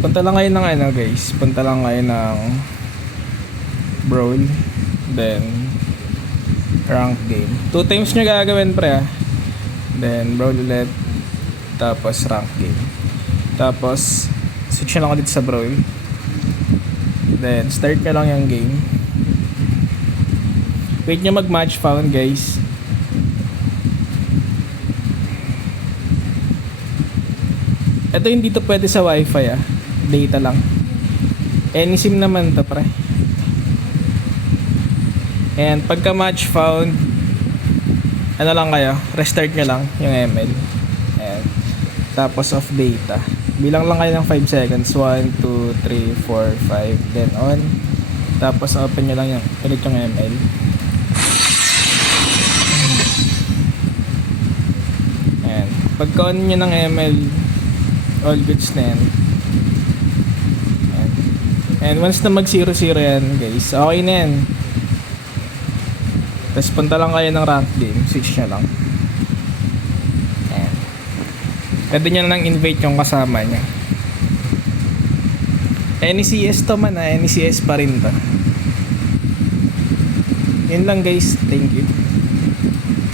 Punta lang kayo ng ano guys, punta lang kayo ng Brawl, then rank game. 2 times nyo gagawin pre ah. Then Brawl ulit, tapos rank game. Tapos switch nyo lang ulit sa Brawl. Then start nyo lang yung game. Wait nyo mag match found guys. Ito yung dito pwede sa wifi ah. Data lang. Any SIM naman to pre. And pagka match found, ano lang kayo, restart nyo lang yung ML. And tapos off data. Bilang lang kayo ng 5 seconds. 1, 2, 3, 4, 5. Then on. Tapos open nyo lang yung, ulit yung ML. And pagka on nyo ng ML, all goods na yan. And once na mag 0-0 yan guys, okay na yan. Tapos punta lang kayo ng rank game, switch nyo lang. Ayan. Pwede nyo na lang invite yung kasama nyo. Any CS to man any CS pa rin to. Yun lang guys, thank you.